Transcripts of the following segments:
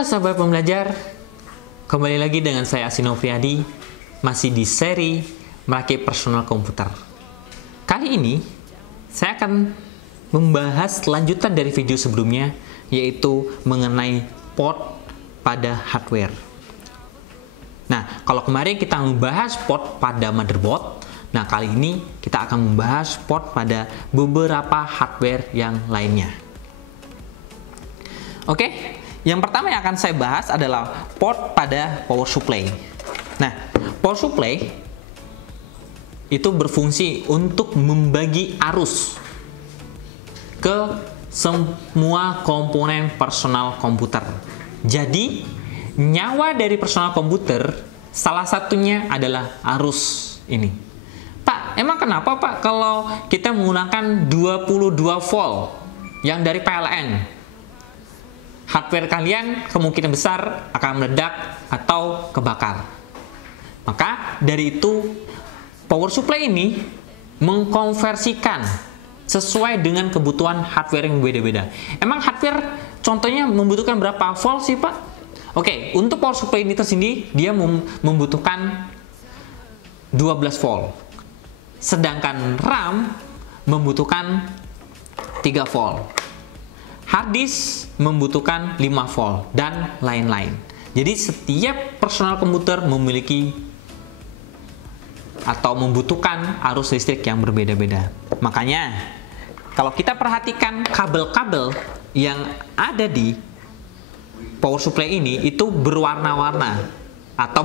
Halo sahabat pembelajar, kembali lagi dengan saya Asino Priadi, masih di seri Merakit Personal Komputer. Kali ini, saya akan membahas lanjutan dari video sebelumnya, yaitu mengenai port pada hardware. Nah, kalau kemarin kita membahas port pada motherboard, nah kali ini kita akan membahas port pada beberapa hardware yang lainnya. Oke, yang pertama yang akan saya bahas adalah port pada power supply. Nah, power supply itu berfungsi untuk membagi arus ke semua komponen personal komputer. Jadi, nyawa dari personal komputer salah satunya adalah arus ini. Pak, emang kenapa Pak kalau kita menggunakan 22 volt yang dari PLN? Hardware kalian kemungkinan besar akan meledak atau kebakar. Maka dari itu power supply ini mengkonversikan sesuai dengan kebutuhan hardware yang beda-beda. Emang hardware contohnya membutuhkan berapa volt sih Pak? Oke, untuk power supply ini tersendiri dia membutuhkan 12 volt. Sedangkan RAM membutuhkan 3 volt. Hard disk membutuhkan 5 volt dan lain-lain. Jadi setiap personal komputer memiliki atau membutuhkan arus listrik yang berbeda-beda. Makanya kalau kita perhatikan kabel-kabel yang ada di power supply ini itu berwarna-warna atau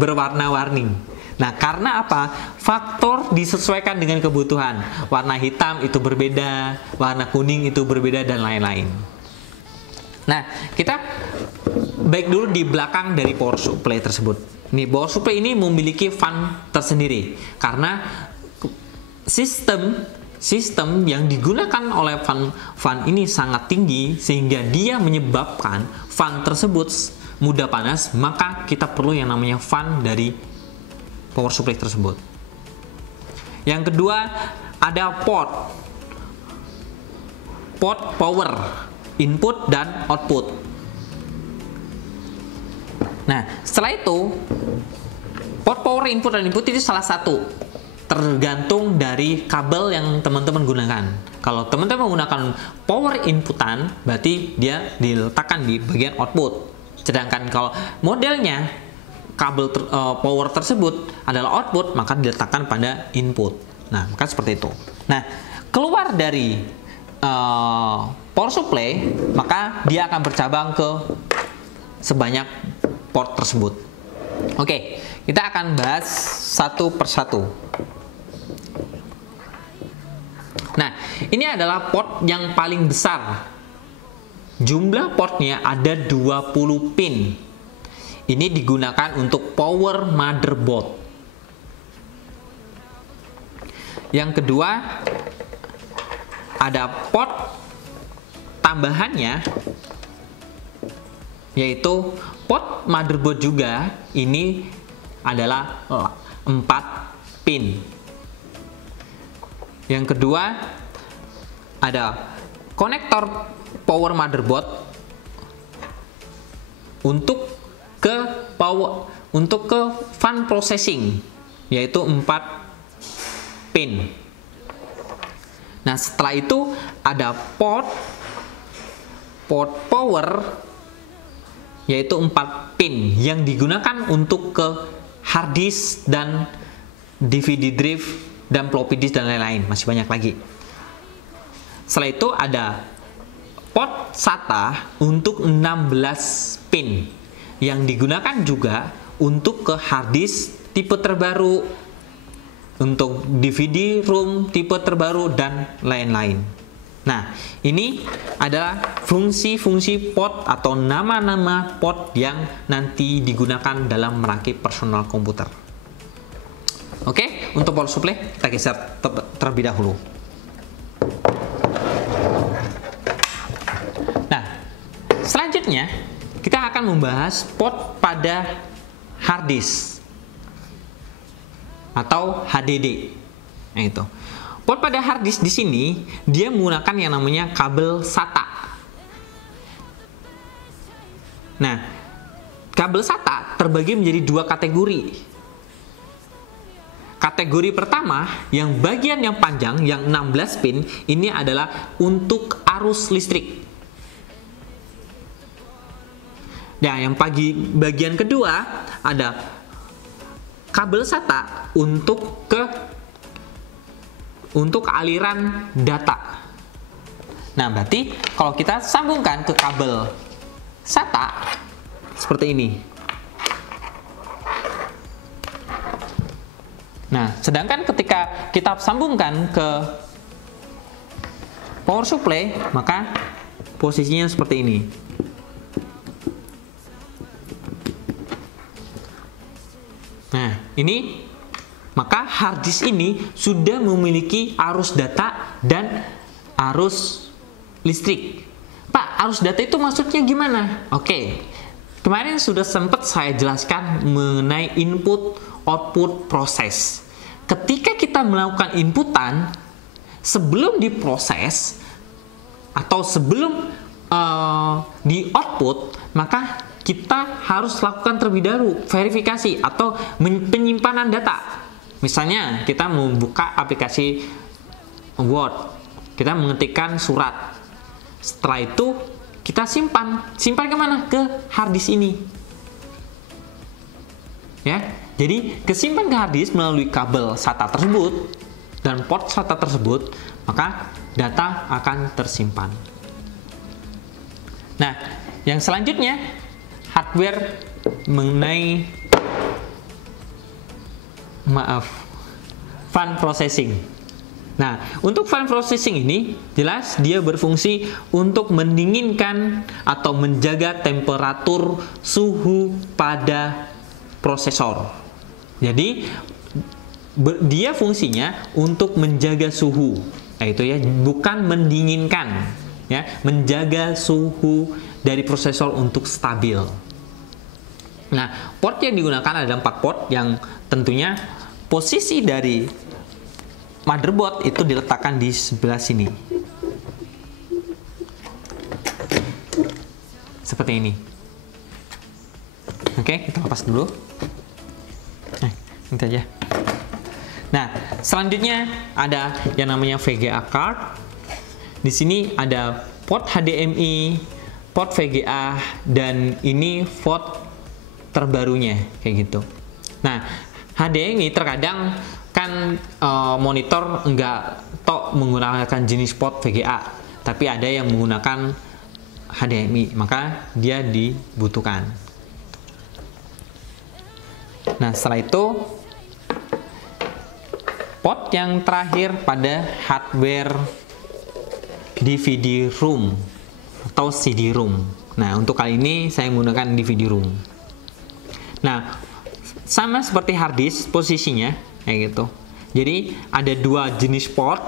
berwarna-warni. Nah, karena apa? Faktor disesuaikan dengan kebutuhan. Warna hitam itu berbeda, warna kuning itu berbeda, dan lain-lain. Nah, kita baik dulu di belakang dari power supply tersebut. Nih, power supply ini memiliki fan tersendiri. Karena sistem yang digunakan oleh fan ini sangat tinggi, sehingga dia menyebabkan fan tersebut mudah panas, maka kita perlu yang namanya fan dari power supply tersebut. Yang kedua ada port power input dan output. Nah, setelah itu port power input dan input itu salah satu, tergantung dari kabel yang teman-teman gunakan. Kalau teman-teman menggunakan power inputan, berarti dia diletakkan di bagian output. Sedangkan kalau modelnya kabel power tersebut adalah output, maka diletakkan pada input. Nah, maka seperti itu. Nah, keluar dari power supply, maka dia akan bercabang ke sebanyak port tersebut. Oke, kita akan bahas satu persatu. Nah, ini adalah port yang paling besar. Jumlah portnya ada 20 pin. Ini digunakan untuk power motherboard. Yang kedua, ada port tambahannya, yaitu port motherboard juga. Ini adalah 4 pin. Yang kedua, ada konektor power motherboard untuk ke fan processing, yaitu 4 pin. Nah, setelah itu ada port power, yaitu 4 pin yang digunakan untuk ke hard disk dan DVD drive dan floppy disk dan lain-lain, masih banyak lagi. Setelah itu ada port SATA untuk 16 pin yang digunakan juga untuk ke hard disk tipe terbaru, untuk DVD ROM tipe terbaru, dan lain-lain. Nah, ini adalah fungsi-fungsi port atau nama-nama port yang nanti digunakan dalam merakit personal komputer. Oke, untuk power supply kita geser terlebih dahulu. Nah, selanjutnya kita akan membahas port pada hard disk atau HDD. Nah, itu. Port pada hard disk di sini dia menggunakan yang namanya kabel SATA. Nah, kabel SATA terbagi menjadi dua kategori. Kategori pertama, yang bagian yang panjang, yang 16 pin, ini adalah untuk arus listrik. Nah, yang bagian kedua ada kabel SATA untuk aliran data. Nah, berarti kalau kita sambungkan ke kabel SATA seperti ini. Nah, sedangkan ketika kita sambungkan ke power supply, maka posisinya seperti ini. Nah, ini maka hard disk ini sudah memiliki arus data dan arus listrik. Pak, arus data itu maksudnya gimana? Oke, kemarin sudah sempat saya jelaskan mengenai input, output, proses. Ketika kita melakukan inputan, sebelum diproses atau sebelum di output, maka kita harus lakukan terlebih dahulu verifikasi atau penyimpanan data. Misalnya kita membuka aplikasi Word, kita mengetikkan surat. Setelah itu kita simpan kemana? Ke hard disk ini. Ya, jadi kesimpan ke hard disk melalui kabel SATA tersebut dan port SATA tersebut, maka data akan tersimpan. Nah, yang selanjutnya hardware mengenai fun processing. Nah, untuk fun processing ini jelas dia berfungsi untuk mendinginkan atau menjaga temperatur suhu pada prosesor. Jadi dia fungsinya untuk menjaga suhu, yaitu ya, bukan mendinginkan, ya, menjaga suhu dari prosesor untuk stabil. Nah, port yang digunakan adalah 4 port yang tentunya posisi dari motherboard itu diletakkan di sebelah sini. Seperti ini. Oke, kita lepas dulu. Ini aja. Nah, selanjutnya ada yang namanya VGA card. Di sini ada port HDMI, port VGA, dan ini port terbarunya kayak gitu. Nah, HDMI terkadang kan monitor enggak tok menggunakan jenis port VGA, tapi ada yang menggunakan HDMI, maka dia dibutuhkan. Nah, setelah itu port yang terakhir pada hardware DVD room atau CD room. Nah, untuk kali ini saya menggunakan DVD room. Nah, sama seperti hard disk posisinya kayak gitu. Jadi ada dua jenis port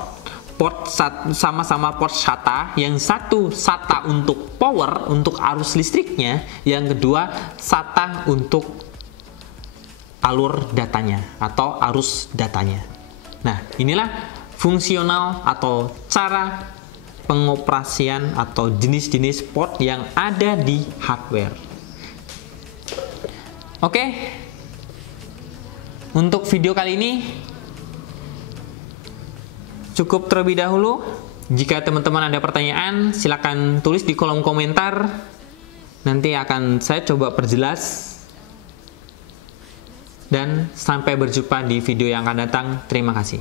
sama-sama port SATA. Yang satu SATA untuk power, untuk arus listriknya, yang kedua SATA untuk alur datanya atau arus datanya. Nah, inilah fungsional atau cara pengoperasian atau jenis-jenis port yang ada di hardware. Oke, untuk video kali ini cukup terlebih dahulu. Jika teman-teman ada pertanyaan, silakan tulis di kolom komentar. Nanti akan saya coba perjelas. Dan sampai berjumpa di video yang akan datang. Terima kasih.